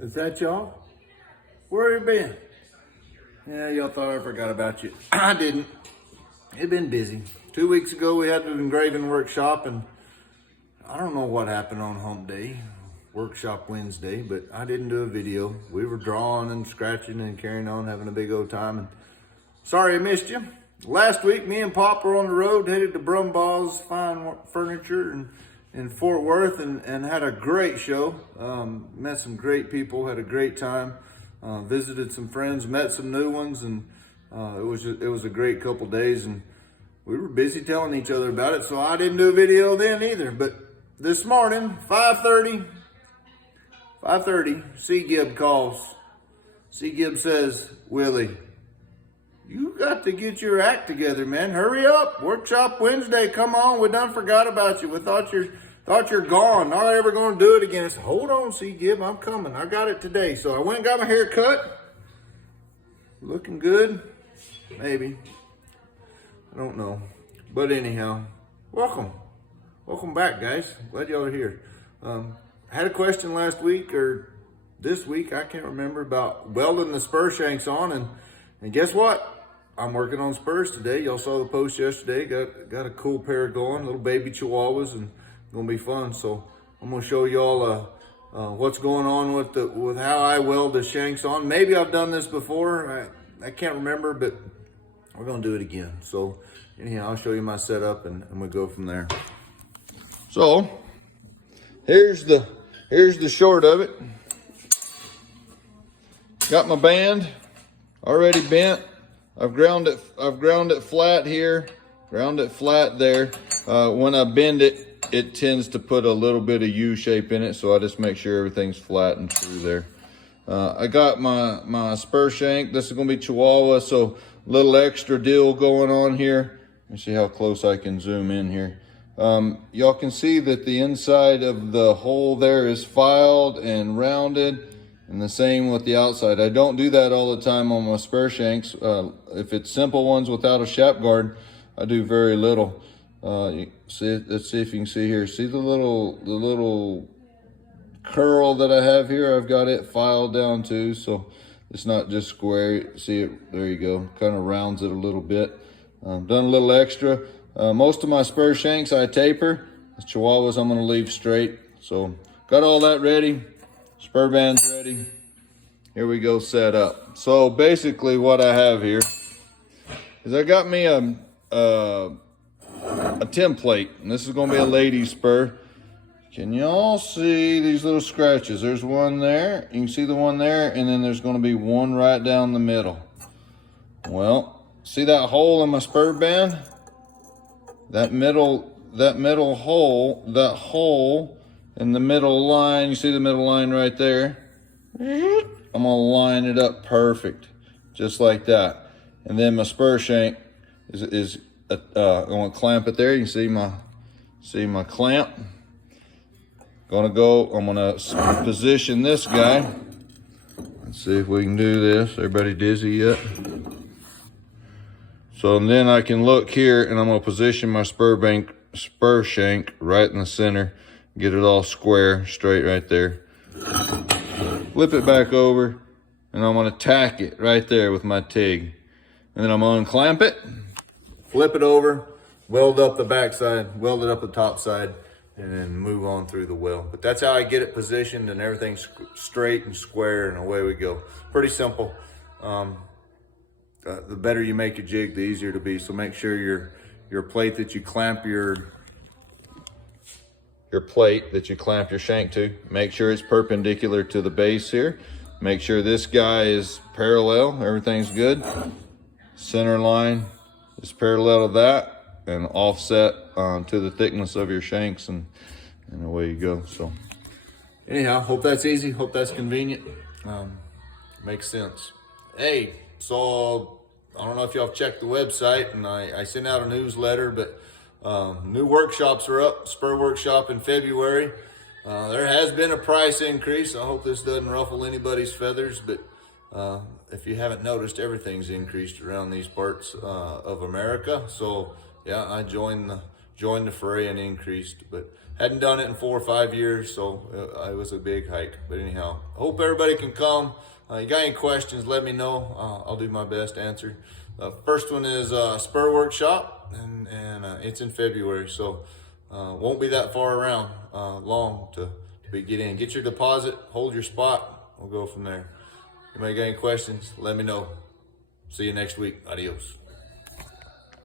Is that y'all? Where you been? Yeah, y'all thought I forgot about you. I didn't. It been busy. 2 weeks ago we had an engraving workshop, and I don't know what happened on hump day, workshop Wednesday, but I didn't do a video. We were drawing and scratching and carrying on, having a big old time. And sorry I missed you. Last week, me and Pop were on the road, headed to Brumbaugh's Fine Furniture in Fort Worth, and had a great show. Met some great people, had a great time. Visited some friends, met some new ones, and it was a great couple days. And we were busy telling each other about it, so I didn't do a video then either. But this morning, 5:30, C. Gibb calls. C. Gibb says, "Willie, you got to get your act together, man. Hurry up. Workshop Wednesday. Come on. We done forgot about you. We thought you're gone. Not ever going to do it again." I said, "Hold on, C. Gibb. I'm coming. I got it today." So I went and got my hair cut. Looking good. Maybe. I don't know. But anyhow, welcome. Welcome back, guys. Glad y'all are here. I had a question last week or this week, I can't remember, about welding the spur shanks on. And guess what? I'm working on spurs today. Y'all saw the post yesterday. Got a cool pair going, little baby chihuahuas, and gonna be fun. So I'm gonna show y'all what's going on with how I weld the shanks on. Maybe I've done this before. I can't remember, but we're gonna do it again. So anyhow, I'll show you my setup and we'll go from there. So here's the short of it. Got my band already bent. I've ground it flat here, ground it flat there. When I bend it, it tends to put a little bit of U shape in it, so I just make sure everything's flat and true there. I got my spur shank. This is gonna be Chihuahua, so a little extra deal going on here. Let me see how close I can zoom in here. Y'all can see that the inside of the hole there is filed and rounded, and the same with the outside. I don't do that all the time on my spur shanks. If it's simple ones without a shaft guard, I do very little. Let's see if you can see here. See the little curl that I have here? I've got it filed down too, so it's not just square. See it? There you go. Kind of rounds it a little bit. Done a little extra. Most of my spur shanks I taper. The Chihuahuas I'm going to leave straight. So got all that ready. Spur band's ready. Here we go, set up. So basically what I have here is I got me a template, and this is going to be a lady spur. Can y'all see these little scratches? There's one there. You can see the one there, and then there's going to be one right down the middle. Well, see that hole in my spur band? That middle hole, that hole in the middle line, you see the middle line right there? I'm gonna line it up perfect, just like that. And then my spur shank is I'm gonna clamp it there. You can see my clamp. I'm gonna position this guy. Let's see if we can do this. Everybody dizzy yet? So then I can look here, and I'm gonna position my spur shank right in the center. Get it all square, straight right there. Flip it back over, and I'm gonna tack it right there with my TIG. And then I'm gonna unclamp it, flip it over, weld up the back side, weld it up the top side, and then move on through the weld. But that's how I get it positioned, and everything's straight and square, and away we go. Pretty simple. The better you make your jig, the easier it'll be. So make sure your plate that you clamp your shank to, make sure it's perpendicular to the base here. Make sure this guy is parallel, everything's good. Center line is parallel to that, and offset to the thickness of your shanks, and away you go. So anyhow, hope that's easy, hope that's convenient. Makes sense. Hey, so I don't know if y'all have checked the website, and I sent out a newsletter, but new workshops are up. Spur workshop in February. There has been a price increase. I hope this doesn't ruffle anybody's feathers, but if you haven't noticed, everything's increased around these parts of America. So yeah, I joined joined the fray and increased, but hadn't done it in 4 or 5 years, so it was a big hike. But anyhow, I hope everybody can come. You got any questions, let me know. I'll do my best to answer. First one is Spur Workshop, and it's in February, so won't be that far around long to get in. Get your deposit, hold your spot, we'll go from there. Anybody got any questions, let me know. See you next week. Adios.